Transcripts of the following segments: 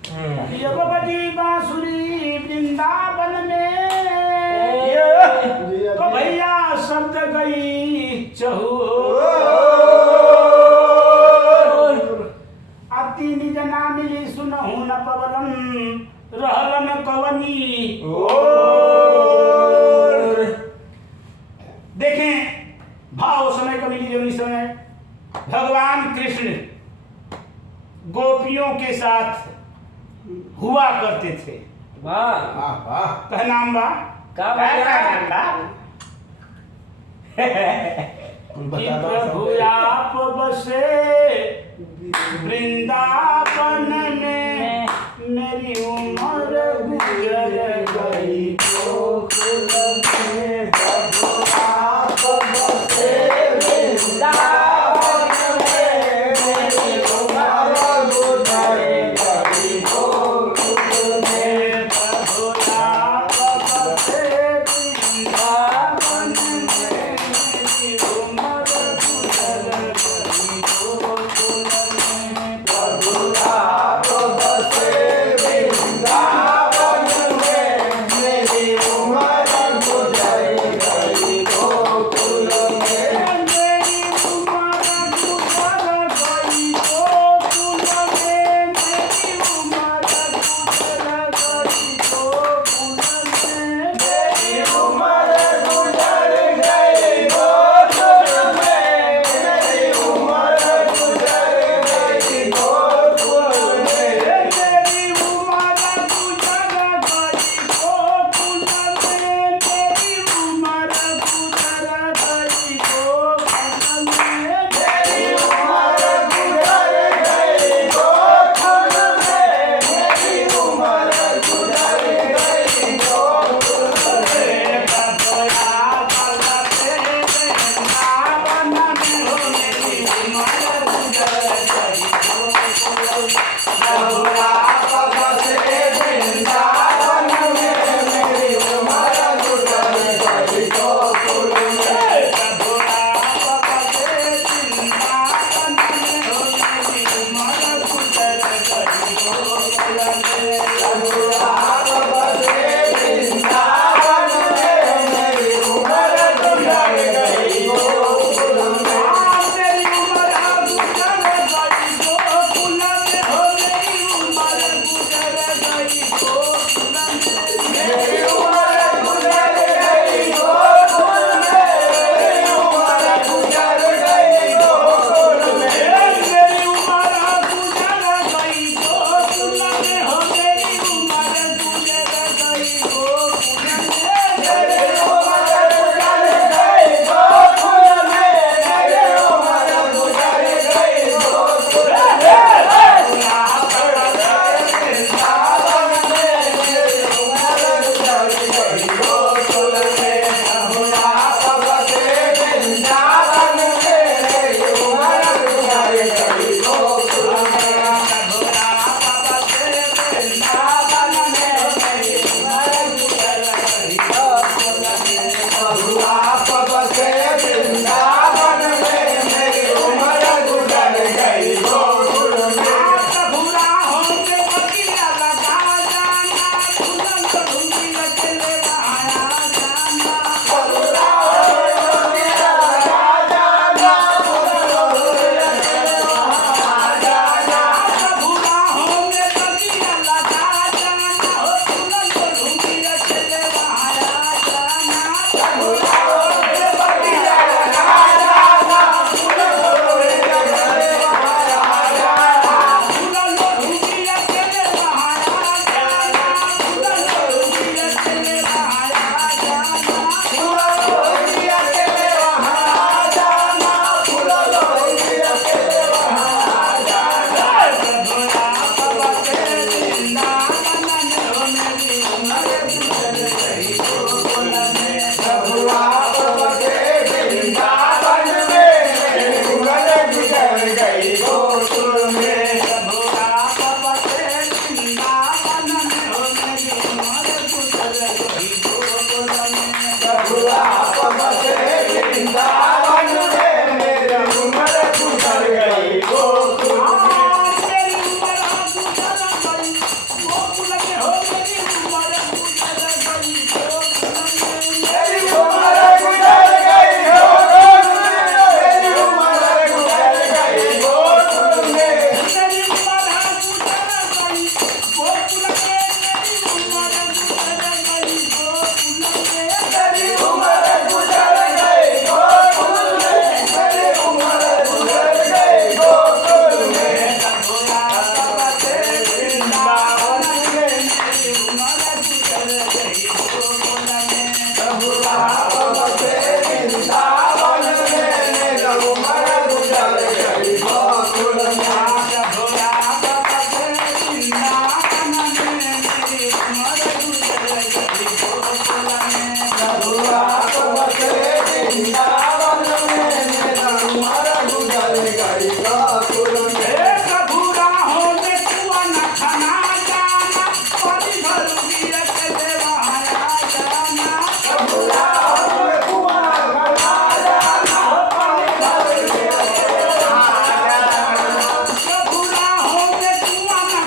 ये बजी बांसुरी वृंदावन में तो भैया शब्द गई चहु अति निज ना मिली सुनहु न पवलन रहलन कवनी। देखें भाव समय कवि जीवनी समय भगवान कृष्ण गोपियों के साथ हुआ करते थे। वाह नाम बा प्रभु आप बसे वृंदावन में मेरी उम्र गुजर गई गोकुल में। प्रभु आप बसे वृंदावन में मेरी उम्र गुजर गई गोकुल में। प्रभु आप बसे वृंदावन में मेरी उम्र गुजर गई गोकुल में। प्रभु आप बसे वृंदावन में मेरी उम्र गुजर गई गोकुल में। मेरी उम्र गुजर गई गोकुल में। मेरी उम्र गुजर गई गोकुल में। मेरी उम्र गुजर गई गोकुल में। मेरी उम्र गुजर गई गोकुल में। मेरी उम्र गुजर गई गोकुल में। मेरी उम्र गुजर गई गोकुल में। मेरी उम्र गुजर गई गोकुल में। मेरी उम्र गुजर गई गोकुल में। प्रभुया बसे वृंदावन में हो मेरी उम्र गुजर गई गोकुल में। प्रभुया बसे वृंदावन में मेरी उम्र गुजर गई गोकुल में। प्रभुया बसे वृंदावन में हो मेरी उम्र गुजर गई गोकुल में। प्रभुया बसे वृंदावन में मेरी उम्र गुजर गई गोकुल में। मेरी उम्र गुजर गई गोकुल में हो मेरी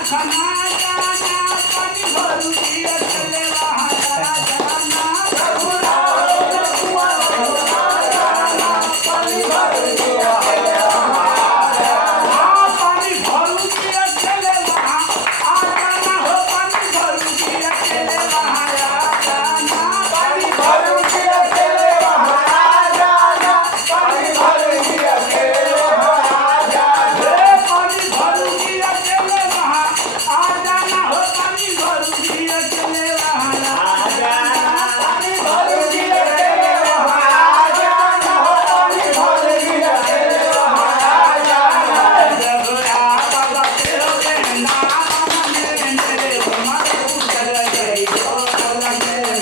खना जाना पानी भरू दिया चले वहाँ जाना प्रभु राम लखुआ खना जाना पानी भरू दिया चले वहाँ जाना पानी भरू दिया चले वहाँ आ जाना हो पानी भरू दिया चले वहाँ जाना पानी भरू दिया चले वहाँ आ जाना पानी भरू दिया चले वहाँ आ जाना पानी भरू दिया चले वहाँ आ जाना हो पानी भरू दिया चले वहाँ आ जाना पानी भरू दिया चले वहाँ आ जाना हो पानी भरू दिया चले वहाँ आ जाना जब बाबा तेरे ना मेरे उमर गुजर गई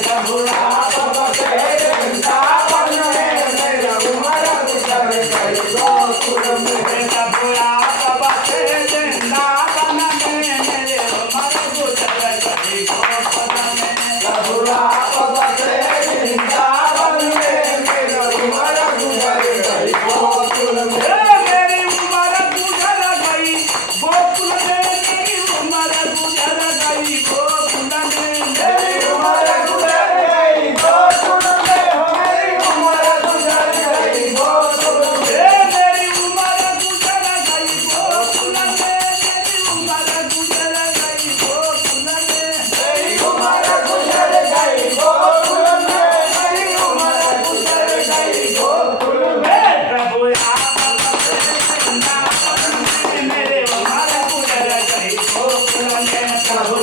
जब बाबा तेरे ना मेरे उमर गुजर गई गोकुल में जब बाबा तेरे ना मेरे उमर गुजर गई गोकुल में जब बाबा तेरे ना मेरे उमर गुजर गई गोकुल में मेरी उमर गुजर गई गोकुल में मेरी उमर गुजर गई गोकुल में मेरी उमर गुजर गई गोकुल में मेरी उमर गुजर गई गोकुल में मेरी उमर गुजर गई गोकुल में मेरी उमर गुजर गई गोकुल में मेरी उमर गुजर गई गोकुल में मेरी उमर गुजर गई गोकुल में प्रभु मेरे उमर गुजर गई गोकुल में प्रभु